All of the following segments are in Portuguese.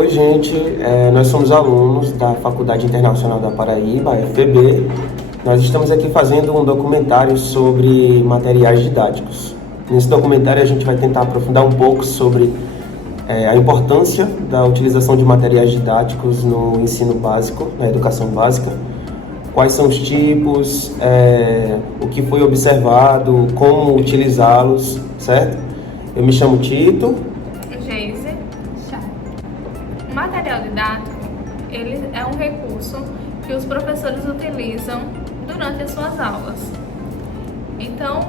Oi, gente, nós somos alunos da Faculdade Internacional da Paraíba, FPB. Nós estamos aqui fazendo um documentário sobre materiais didáticos. Nesse documentário a gente vai tentar aprofundar um pouco sobre a importância da utilização de materiais didáticos no ensino básico, na educação básica. Quais são os tipos, o que foi observado, como utilizá-los, certo? Eu me chamo Tito. Geise. O material didático, ele é um recurso que os professores utilizam durante as suas aulas. Então,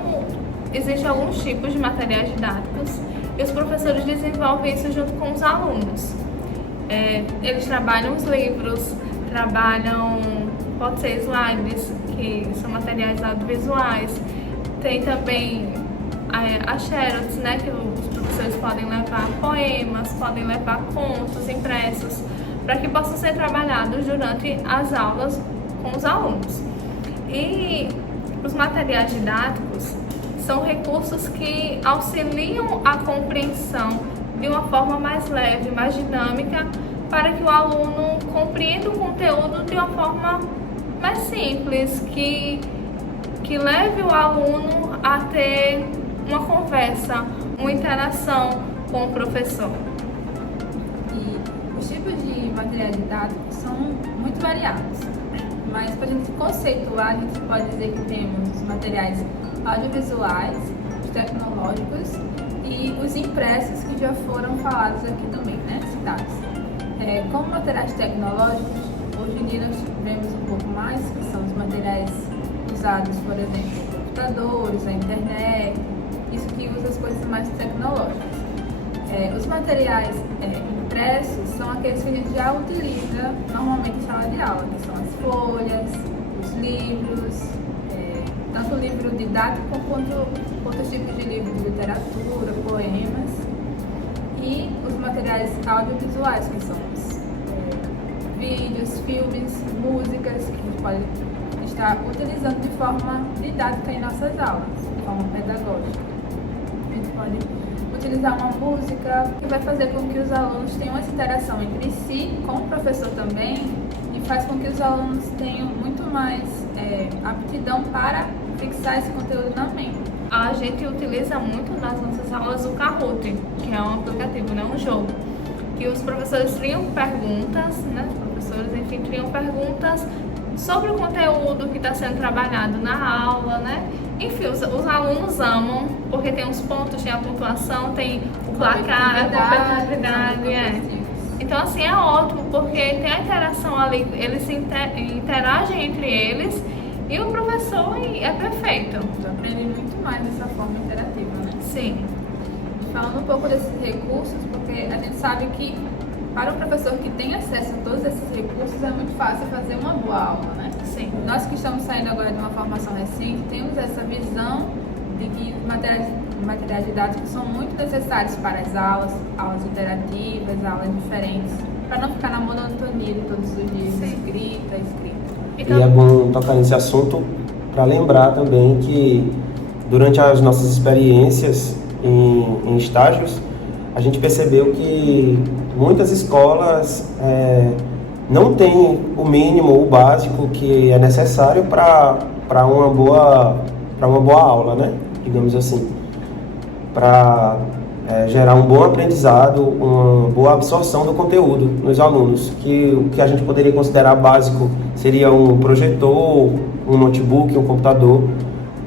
existem alguns tipos de materiais didáticos e os professores desenvolvem isso junto com os alunos. Eles trabalham os livros, pode ser slides, que são materiais audiovisuais, tem também as xerox, né, que os professores podem levar poemas, podem levar contos impressos, para que possam ser trabalhados durante as aulas com os alunos. E os materiais didáticos são recursos que auxiliam a compreensão de uma forma mais leve, mais dinâmica, para que o aluno compreenda o conteúdo de uma forma mais simples, que leve o aluno a ter uma conversa, uma interação com o professor. E os tipos de materiais didáticos são muito variados, mas para a gente conceituar, a gente pode dizer que temos os materiais audiovisuais, os tecnológicos e os impressos, que já foram falados aqui também, né, citados. Como materiais tecnológicos, hoje em dia nós vemos um pouco mais, que são os materiais usados, por exemplo, computadores, a internet, isso que usa as coisas mais tecnológicas. Os materiais impressos são aqueles que a gente já utiliza normalmente em sala de aula, que são as folhas, os livros, tanto o livro didático quanto outros tipos de livros de literatura, poemas, e os materiais audiovisuais, que são os vídeos, filmes, músicas, que a gente pode estar utilizando de forma didática em nossas aulas, de forma pedagógica. A gente pode utilizar uma música que vai fazer com que os alunos tenham essa interação entre si, com o professor também, e faz com que os alunos tenham muito mais aptidão para fixar esse conteúdo na mente. A gente utiliza muito nas nossas aulas o Kahoot, que é um aplicativo, né, um jogo, que os professores criam perguntas, né, criam perguntas sobre o conteúdo que está sendo trabalhado na aula, né? Enfim, os alunos amam, porque tem os pontos, tem a pontuação, tem o placar, a competitividade. Então, assim, é ótimo, porque tem a interação ali, eles se interagem entre eles e o professor é perfeito. Aprende muito mais dessa forma interativa, né? Sim. Falando um pouco desses recursos, porque a gente sabe que para o professor que tem acesso a todos esses recursos é muito fácil fazer uma boa aula, né? Sim. Nós que estamos saindo agora de uma formação recente, temos essa visão de que materiais didáticos são muito necessários para as aulas interativas, aulas diferentes, para não ficar na monotonia de todos os dias, escrita. Então, e é bom tocar nesse assunto para lembrar também que durante as nossas experiências em estágios, a gente percebeu que muitas escolas não têm o mínimo, o básico que é necessário para uma boa aula, né? Digamos assim, para gerar um bom aprendizado, uma boa absorção do conteúdo nos alunos, que o que a gente poderia considerar básico seria um projetor, um notebook, um computador.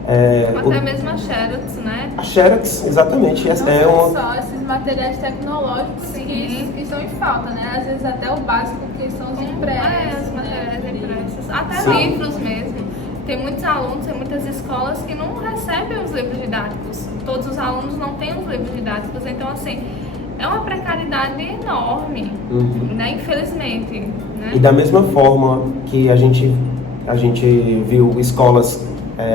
Até mesmo a xerox, né? A xerox, exatamente. Não são só esses materiais tecnológicos que estão em falta, né? Às vezes até o básico, que são os impressos. Os materiais impressos. Até Sim. livros mesmo. Tem muitos alunos, tem muitas escolas que não recebem os livros didáticos. Todos os alunos não têm os livros didáticos. Então, assim, é uma precariedade enorme, né? Infelizmente. Né? E da mesma forma que a gente viu escolas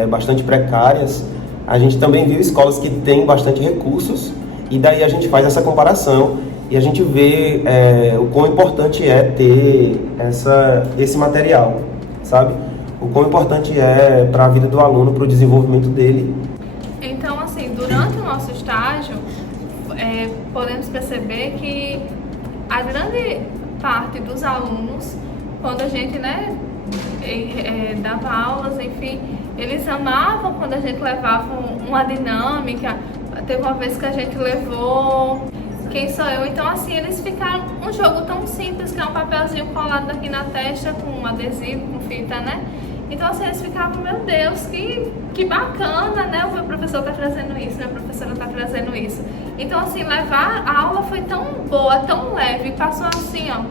bastante precárias, a gente também viu escolas que têm bastante recursos, e daí a gente faz essa comparação e a gente vê o quão importante é ter esse material, sabe? O quão importante é para a vida do aluno, para o desenvolvimento dele. Então, assim, durante o nosso estágio, podemos perceber que a grande parte dos alunos, quando a gente, né, dava aulas, enfim, eles amavam quando a gente levava uma dinâmica. Teve uma vez que a gente levou Quem Sou Eu, então assim, eles ficaram um jogo tão simples, que é um papelzinho colado aqui na testa com um adesivo, com fita, né? Então assim, eles ficavam, meu Deus, que bacana, né? O meu professor tá trazendo isso, minha professora tá trazendo isso. Então assim, levar a aula foi tão boa, tão leve, passou assim, ó.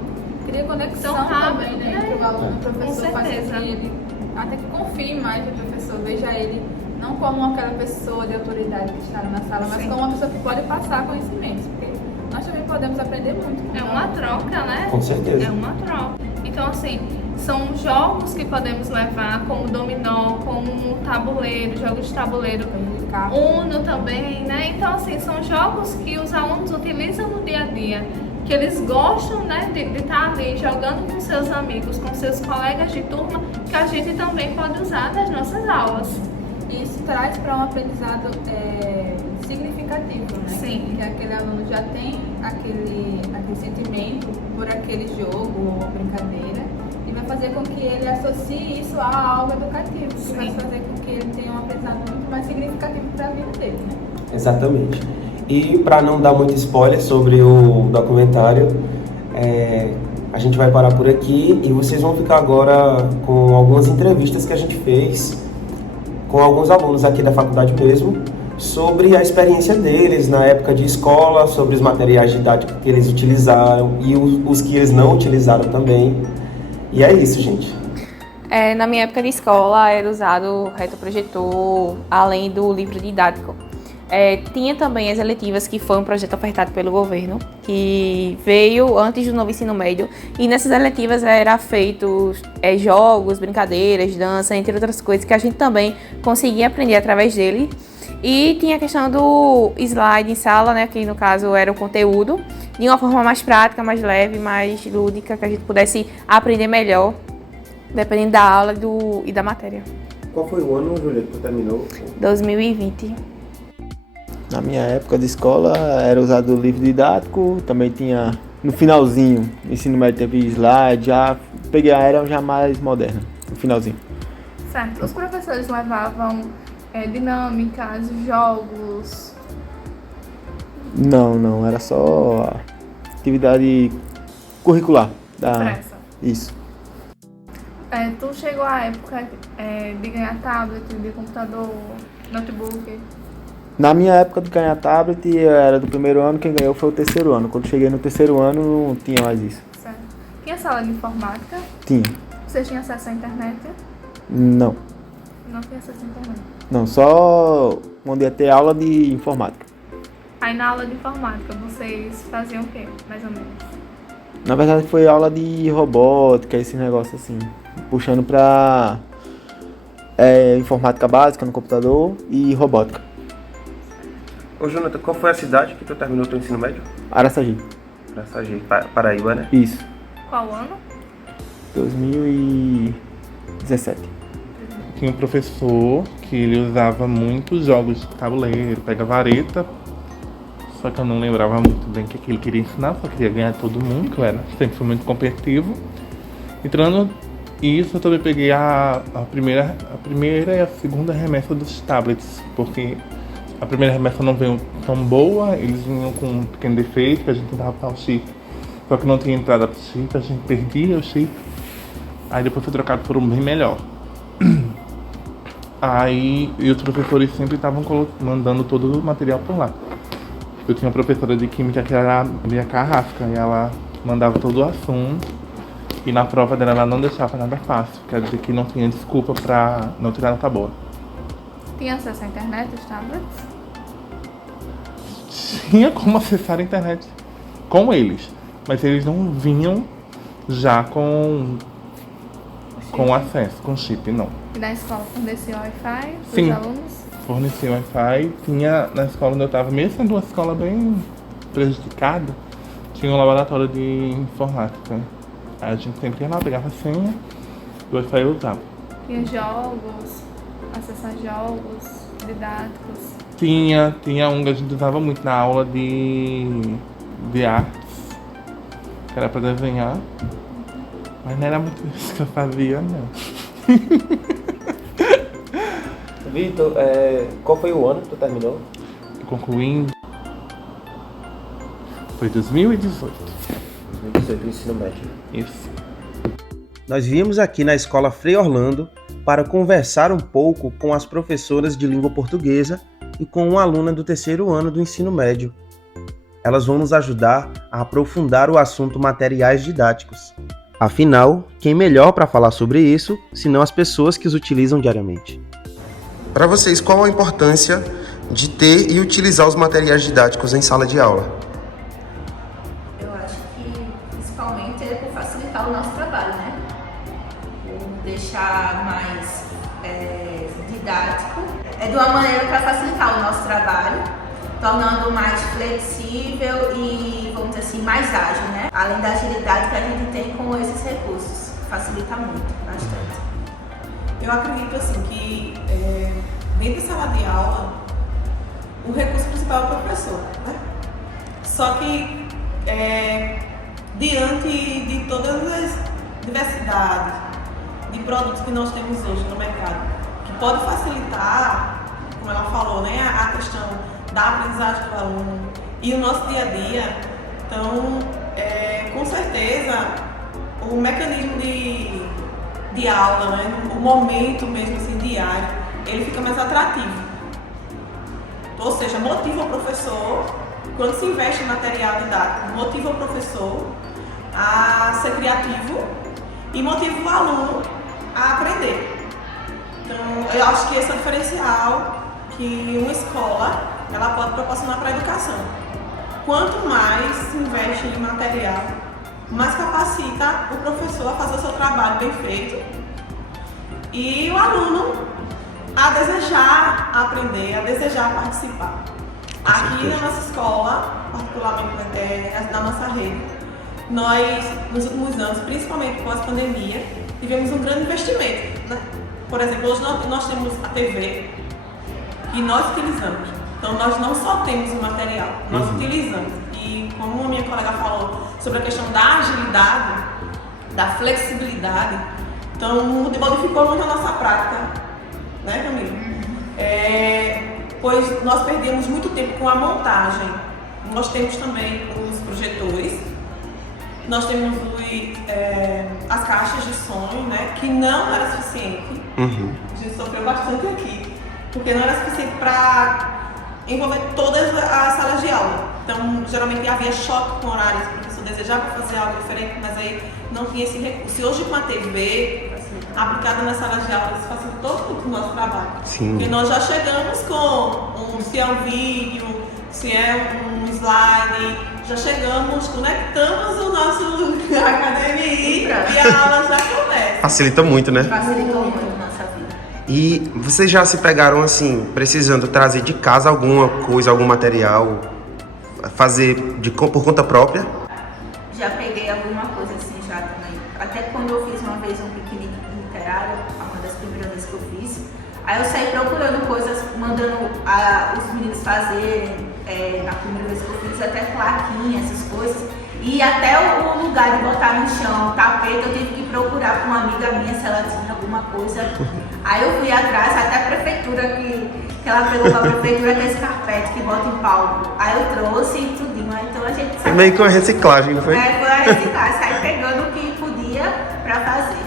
Cria conexão rápido, também, né? né? Entre o aluno e o professor, Com faz com certeza. que ele até que confie mais no professor, veja ele não como aquela pessoa de autoridade que está na sala, mas Sim. como uma pessoa que pode passar conhecimentos, porque nós também podemos aprender muito. É uma troca, né? Com certeza. É uma troca. Então, assim, são jogos que podemos levar, como dominó, como um tabuleiro, jogos de tabuleiro, Uno também, né? Então, assim, são jogos que os alunos utilizam no dia a dia, que eles gostam, né, de estar ali jogando com seus amigos, com seus colegas de turma, que a gente também pode usar nas nossas aulas. E isso traz para um aprendizado significativo, né? Sim. Que aquele aluno já tem aquele sentimento por aquele jogo ou brincadeira e vai fazer com que ele associe isso a algo educativo, que vai Sim. fazer com que ele tenha um aprendizado muito mais significativo para a vida dele, né? Exatamente. E para não dar muito spoiler sobre o documentário, a gente vai parar por aqui e vocês vão ficar agora com algumas entrevistas que a gente fez com alguns alunos aqui da faculdade mesmo, sobre a experiência deles na época de escola, sobre os materiais didáticos que eles utilizaram e os que eles não utilizaram também. E é isso, gente. Na minha época de escola era usado retroprojetor, além do livro didático. Tinha também as eletivas, que foi um projeto ofertado pelo governo, que veio antes do novo ensino médio, e nessas eletivas era feitos jogos, brincadeiras, dança, entre outras coisas, que a gente também conseguia aprender através dele. E tinha a questão do slide em sala, né, que no caso era o conteúdo, de uma forma mais prática, mais leve, mais lúdica, que a gente pudesse aprender melhor, dependendo da aula e da matéria. Qual foi o ano, Júlia, que tu terminou? 2020. Na minha época de escola era usado o livro didático, também tinha no finalzinho, ensino médio teve slide, já peguei a era já mais moderna, no finalzinho. Certo. Os professores levavam dinâmicas, jogos. Não, era só atividade curricular. Expressa. Isso. Tu chegou à época de ganhar tablet, de computador, notebook? Na minha época de ganhar tablet, era do primeiro ano, quem ganhou foi o terceiro ano. Quando cheguei no terceiro ano, não tinha mais isso. Certo. Tinha sala de informática? Tinha. Você tinha acesso à internet? Não, Não tinha acesso à internet. não, só onde ia ter aula de informática. Aí na aula de informática vocês faziam o quê, mais ou menos? Na verdade foi aula de robótica, esse negócio assim, puxando pra informática básica no computador e robótica. Ô, Jonathan, qual foi a cidade que tu terminou teu ensino médio? Araçagi. Araçagi, Paraíba, né? Isso, Qual ano? 2017. Tinha um professor que ele usava muitos jogos de tabuleiro, pega vareta, só que eu não lembrava muito bem o que ele queria ensinar, só queria ganhar todo mundo, que eu sempre fui muito competitivo. Entrando isso, eu também peguei a primeira e a segunda remessa dos tablets, porque a primeira remessa não veio tão boa, eles vinham com um pequeno defeito, que a gente tentava botar o chip, só que não tinha entrada pro chip, a gente perdia o chip. Aí depois foi trocado por um bem melhor. Aí, e os professores sempre estavam mandando todo o material por lá. Eu tinha uma professora de química que era a minha carrasca, e ela mandava todo o assunto, e na prova dela ela não deixava nada fácil, quer dizer que não tinha desculpa pra não tirar nota boa. Tinha acesso à internet, os tablets? Tinha como acessar a internet com eles, mas eles não vinham já com acesso, com chip, não. E na escola fornecia Wi-Fi para Sim. os alunos? Fornecia Wi-Fi, tinha na escola onde eu estava, mesmo sendo uma escola bem prejudicada, tinha um laboratório de informática. Aí a gente sempre ia lá, pegava a senha, o Wi-Fi eu usava. Tinha jogos, acessar jogos didáticos. Tinha um que a gente usava muito na aula de artes, que era pra desenhar. Mas não era muito isso que eu fazia, não. Vitor, qual foi o ano que tu terminou? Concluindo. Foi 2018. 2018, o ensino médio. Isso. Nós viemos aqui na Escola Frei Orlando para conversar um pouco com as professoras de língua portuguesa e com uma aluna do 3º ano do ensino médio. Elas vão nos ajudar a aprofundar o assunto materiais didáticos. Afinal, quem melhor para falar sobre isso, senão as pessoas que os utilizam diariamente? Para vocês, qual a importância de ter e utilizar os materiais didáticos em sala de aula? Eu acho que principalmente é por facilitar o nosso trabalho, né? Por deixar mais didático. É de uma maneira para facilitar o nosso trabalho, tornando mais flexível e, vamos dizer assim, mais ágil, né? Além da agilidade que a gente tem com esses recursos. Facilita muito, bastante. Eu acredito assim que dentro da sala de aula o recurso principal é o professor, né? Só que diante de todas as diversidades de produtos que nós temos hoje no mercado, que pode facilitar, como ela falou, né, a questão da aprendizagem do aluno e o nosso dia a dia, então com certeza o mecanismo de aula, né, o momento mesmo assim diário, ele fica mais atrativo. Ou seja, motiva o professor, quando se investe em material didático, motiva o professor a ser criativo e motiva o aluno a aprender. Então, eu acho que esse é o diferencial que uma escola ela pode proporcionar para a educação. Quanto mais se investe em material, mais capacita o professor a fazer o seu trabalho bem feito e o aluno a desejar aprender, a desejar participar. Aqui na nossa escola, particularmente na nossa rede, nós, nos últimos anos, principalmente pós-pandemia, tivemos um grande investimento, né? Por exemplo, hoje nós temos a TV que nós utilizamos. Então, nós não só temos o material, nós utilizamos. E como a minha colega falou sobre a questão da agilidade, da flexibilidade, então modificou muito a nossa prática, né, Camila? Pois nós perdemos muito tempo com a montagem. Nós temos também os projetores, nós temos as caixas de som, né, que não era suficiente. A gente sofreu bastante aqui, porque não era suficiente para envolver todas as salas de aula. Então, geralmente havia choque com horários, o professor desejava fazer algo diferente, mas aí não tinha esse recurso. E hoje com a TV aplicada nas salas de aula, isso facilitou muito o nosso trabalho. Sim. Porque nós já chegamos se é um vídeo, se é um slide, já chegamos, conectamos o nosso HDMI e a aula já começa. Facilita muito, né? Facilitou muito a nossa vida. E vocês já se pegaram assim, precisando trazer de casa alguma coisa, algum material, fazer por conta própria? Já peguei alguma coisa assim já também. Até quando eu fiz uma vez um piquenique literário, uma das primeiras vezes que eu fiz, aí eu saí procurando coisas, mandando os meninos fazerem, na primeira vez que eu fiz, até plaquinha, essas coisas. E até o lugar de botar no chão, tapete, eu tive que procurar com uma amiga minha se ela tinha alguma coisa. Aí eu fui atrás, até a prefeitura, que ela pegou pra prefeitura aquele carpete que bota em palco. Aí eu trouxe e tudinho. Então a gente É meio que uma reciclagem, não foi? foi a reciclagem, saí pegando o que podia pra fazer.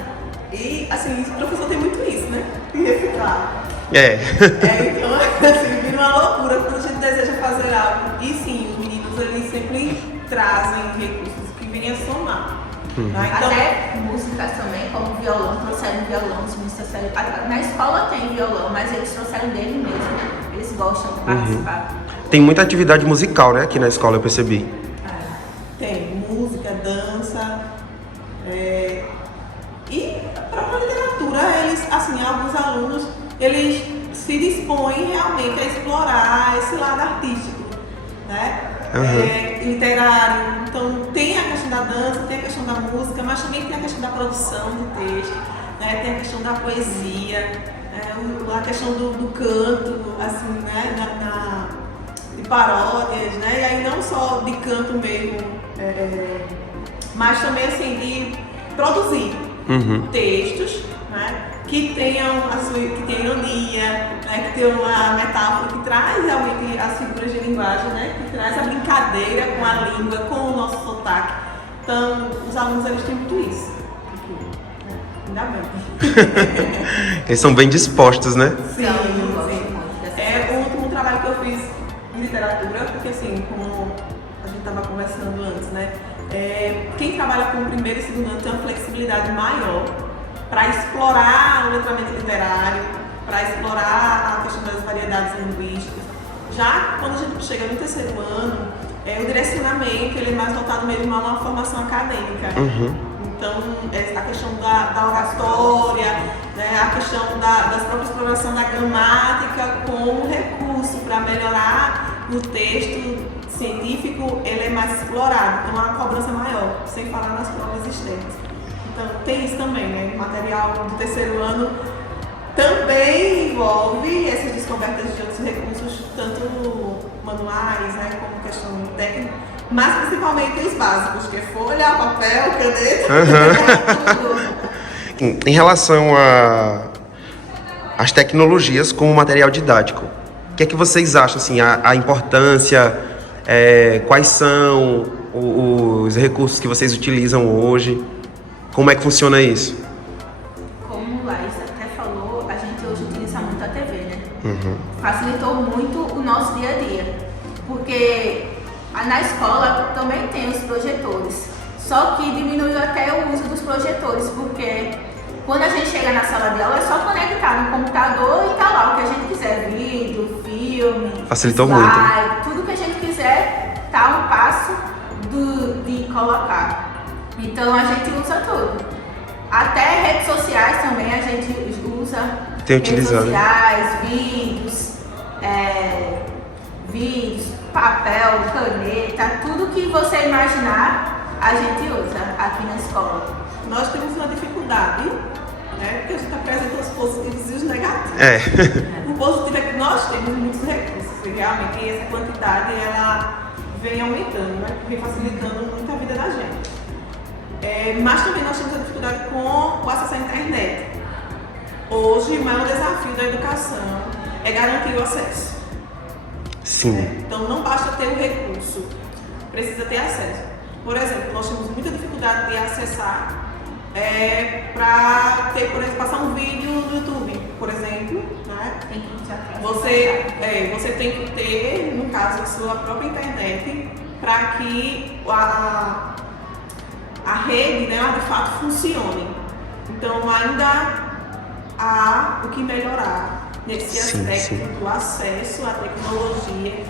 E assim, o professor tem muito isso, né? E reciclar. Então, assim, vira uma loucura quando a gente deseja fazer algo. E sim, os meninos, eles sempre trazem recursos que vêm a somar. Tá? Então, Até músicas também, como violão, trouxeram violão, os meninos trouxeram. Na escola tem violão, mas eles trouxeram dele mesmo. Eles gostam de participar. Tem muita atividade musical, né, aqui na escola, eu percebi. tem música, dança. E a própria literatura, eles, assim, alguns alunos, eles se dispõem realmente a explorar esse lado artístico, né? Literário. Então tem a questão da dança, tem a questão da música, mas também tem a questão da produção de texto, né? Tem a questão da poesia, a questão do canto, assim, né? De paródias, né? E aí não só de canto mesmo, mas também assim de produzir textos, né, que tenham que tenham ironia, né, que tenham uma metáfora que traz realmente as figuras de linguagem, né, que traz a brincadeira com a língua, com o nosso sotaque. Então, os alunos eles têm muito isso. Ainda bem. Eles são bem dispostos, né? Sim, sim. O último trabalho que eu fiz em literatura, porque assim, como a gente estava conversando antes, né? Quem trabalha com o primeiro e segundo ano tem uma flexibilidade maior para explorar o letramento literário, para explorar a questão das variedades linguísticas. Já quando a gente chega no terceiro ano, o direcionamento ele é mais voltado mesmo a uma formação acadêmica. Então, a questão da oratória, né, a questão da própria exploração da gramática como recurso para melhorar no texto científico, ele é mais explorado, então há uma cobrança maior, sem falar nas provas externas. Então, tem isso também, né? O material do terceiro ano também envolve essas descobertas de outros recursos, tanto manuais, né, como questão técnica, mas principalmente os básicos, que é folha, papel, caneta. Em relação às tecnologias como material didático, o que é que vocês acham, assim, a importância, quais são os recursos que vocês utilizam hoje, como é que funciona isso? Como o Laís até falou, a gente hoje utiliza muito a TV, né? Facilitou muito o nosso dia a dia, porque na escola também tem os projetores, só que diminuiu até o uso dos projetores, porque quando a gente chega na sala de aula é só conectar no computador e tá lá o que a gente quiser, vídeo, filme, Facilitou slide, muito. tudo que a gente quiser tá a um passo de colocar. Então a gente usa tudo. Até redes sociais também a gente usa. Tem redes utilizado. sociais, vídeos, papel, caneta, tudo que você imaginar a gente usa aqui na escola. Nós temos uma dificuldade, né? Porque a gente apresenta os positivos e os negativos. O positivo é que nós temos muitos recursos, e realmente essa quantidade ela vem aumentando, né? Vem facilitando muito a vida da gente. Mas também nós temos a dificuldade com o acesso à internet. Hoje, o maior desafio da educação é garantir o acesso. Sim. Então, não basta ter o recurso, precisa ter acesso. Por exemplo, nós temos muita dificuldade de acessar para ter, por exemplo, passar um vídeo no YouTube, por exemplo, né? Tem que ter Você tem que ter, no caso, a sua própria internet para que a rede, né, de fato funcione. Então ainda há o que melhorar nesse aspecto do acesso à tecnologia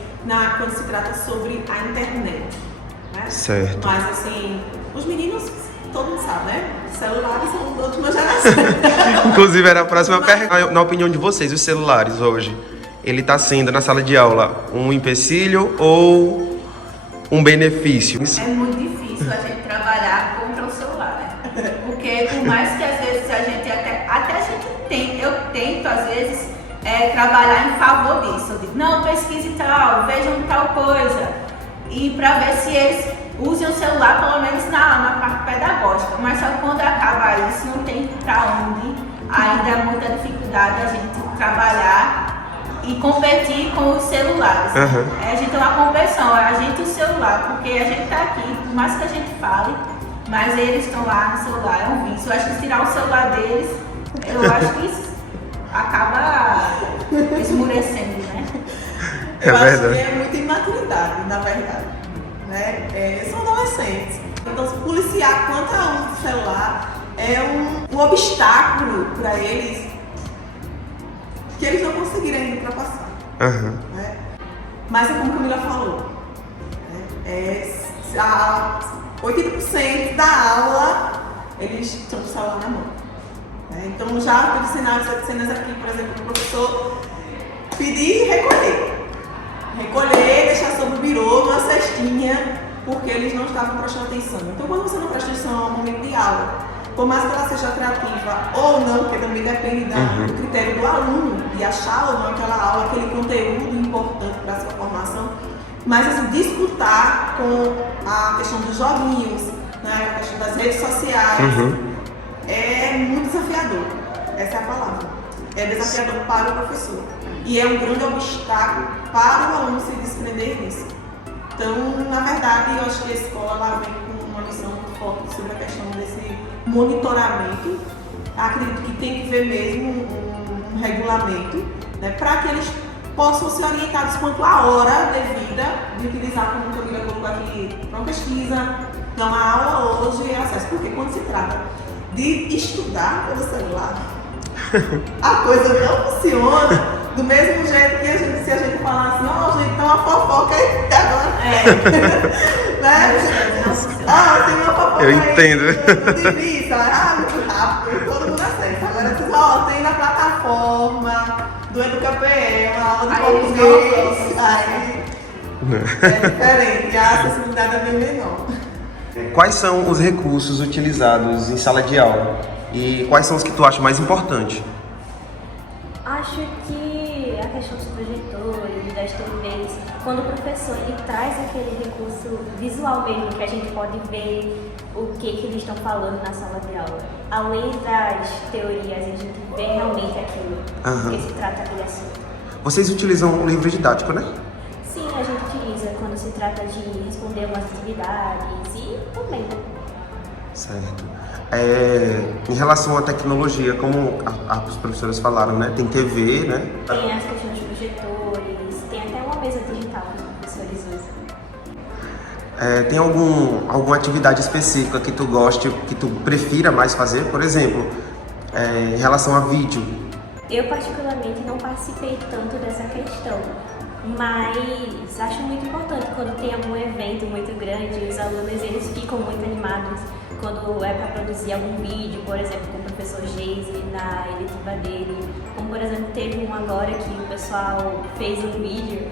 quando se trata sobre a internet, né? Certo. Mas assim, os meninos, todo mundo sabe, né? Os celulares são da última geração. Inclusive, era a próxima pergunta. Na opinião de vocês, os celulares hoje, ele está sendo na sala de aula um empecilho ou um benefício? É muito difícil a gente trabalhar contra o celular, né? Porque por mais que às vezes a gente até a gente tenta, eu tento às vezes trabalhar em favor disso. Eu digo, não, pesquise tal, vejam tal coisa. E para ver se eles usem o celular pelo menos na parte pedagógica. Mas só quando acaba isso não tem para onde. Ainda é muita dificuldade a gente trabalhar e competir com os celulares. A gente tem uma competição, a gente e o celular, porque a gente tá aqui, por mais que a gente fale, mas eles estão lá no celular, é um vício. Eu acho que se tirar o celular deles, eu acho que isso acaba esmurecendo, né? Eu acho que é muita imaturidade, na verdade, né? São adolescentes. Então, se policiar quanto ao uso do celular é um obstáculo para eles que eles não conseguiram ainda ultrapassar. Né? Mas é como a Camila falou, né? 80% da aula eles estão com o celular na mão. Né? Então já teve cenas aqui, por exemplo, do professor pedir e recolher, deixar sobre o birô, uma cestinha, porque eles não estavam prestando atenção. Então quando você não presta atenção ao momento de aula, por mais que ela seja atrativa ou não, porque também depende do critério do aluno, de achar ou não aquela aula, aquele conteúdo importante para a sua formação, mas assim, disputar com a questão dos joguinhos, né? né, a questão das redes sociais, é muito desafiador. Essa é a palavra. É desafiador para o professor. E é um grande obstáculo para o aluno se desprender disso. Então, na verdade, eu acho que a escola ela vem com uma missão muito forte sobre a questão desse monitoramento. Acredito que tem que ver mesmo um regulamento, né, para que eles possam ser orientados quanto à hora devida de utilizar, como a Camila colocou aqui, para uma pesquisa. Então, a aula hoje é acesso, porque quando se trata de estudar pelo celular, a coisa não funciona do mesmo jeito que se a gente falar assim, gente, tem uma fofoca aí agora. Né? Tem uma fofoca Eu aí. entendo. Do Divisa, muito rápido, todo mundo acessa. Agora, tem na plataforma do EducaPE, uma aula de português. Aí é diferente, a acessibilidade é bem menor. Quais são os recursos utilizados em sala de aula? E quais são os que tu acha mais importantes? Acho que a questão dos projetores, das TVs, quando o professor ele traz aquele recurso visual mesmo, que a gente pode ver o que eles estão falando na sala de aula. Além das teorias, a gente vê realmente aquilo que se trata aquele assunto. Vocês utilizam o livro didático, né? Sim, a gente utiliza quando se trata de responder umas atividades e também. Certo. Em relação à tecnologia, como os professores falaram, né? Tem TV, né? Tem as questões de projetores, tem até uma mesa digital que os professores usam. Tem alguma atividade específica que tu goste, que tu prefira mais fazer? Por exemplo, em relação a vídeo. Eu particularmente não participei tanto dessa questão, mas acho muito importante quando tem algum evento muito grande, os alunos eles ficam muito animados quando é para produzir algum vídeo, por exemplo, com o professor Geise na eletiva dele, como por exemplo teve um agora que o pessoal fez um vídeo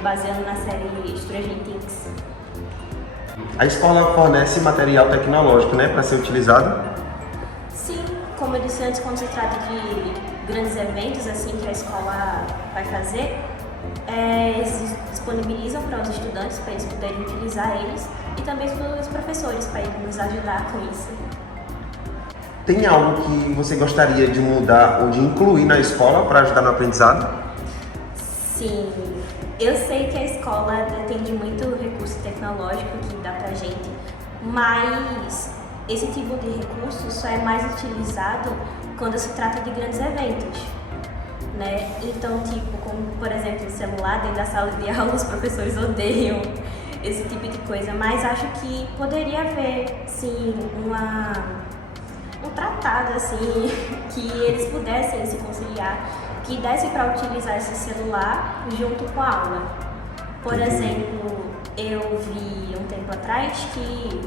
baseado na série Stranger Things. A escola fornece material tecnológico, né, para ser utilizado? Sim, como eu disse antes, quando se trata de grandes eventos assim que a escola vai fazer, eles disponibilizam para os estudantes, para eles poderem utilizar eles, e também para os professores, para eles nos ajudar com isso. Tem algo que você gostaria de mudar ou de incluir na escola para ajudar no aprendizado? Sim, eu sei que a escola atende muito recurso tecnológico que dá pra gente, mas esse tipo de recurso só é mais utilizado quando se trata de grandes eventos, né? Então, tipo, como por exemplo o celular dentro da sala de aula, os professores odeiam esse tipo de coisa, mas acho que poderia haver, sim, um tratado, assim, que eles pudessem se conciliar, que desse para utilizar esse celular junto com a aula. Por exemplo, eu vi um tempo atrás que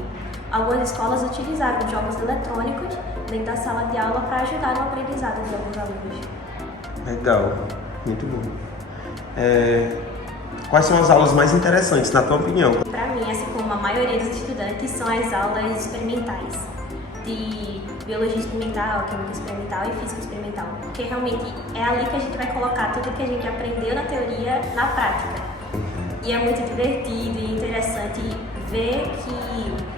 algumas escolas utilizaram jogos eletrônicos dentro da sala de aula para ajudar no aprendizado de alguns alunos. Legal, muito bom. Quais são as aulas mais interessantes, na tua opinião? Para mim, assim como a maioria dos estudantes, são as aulas experimentais, de biologia experimental, química experimental e física experimental, porque realmente é ali que a gente vai colocar tudo que a gente aprendeu na teoria na prática. E é muito divertido e interessante ver que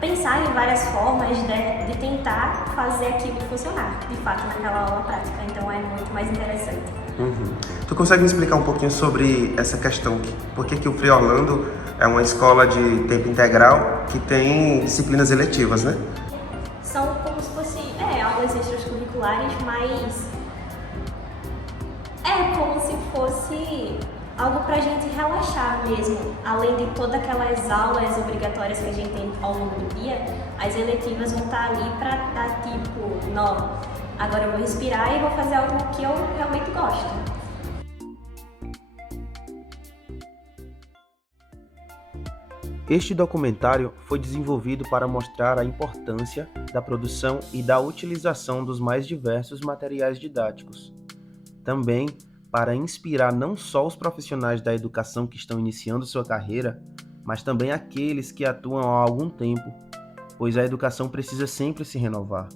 pensar em várias formas de tentar fazer aquilo funcionar, de fato, naquela aula prática. Então é muito mais interessante. Tu consegue me explicar um pouquinho sobre essa questão? Por que o Friorlando é uma escola de tempo integral que tem disciplinas eletivas, né? São como se fossem aulas extracurriculares, mas é como se fosse algo pra gente relaxar mesmo. Além de todas aquelas aulas obrigatórias que a gente tem ao longo do dia, as eletivas vão estar ali pra dar tipo, não, agora eu vou respirar e vou fazer algo que eu realmente gosto. Este documentário foi desenvolvido para mostrar a importância da produção e da utilização dos mais diversos materiais didáticos. Também para inspirar não só os profissionais da educação que estão iniciando sua carreira, mas também aqueles que atuam há algum tempo, pois a educação precisa sempre se renovar.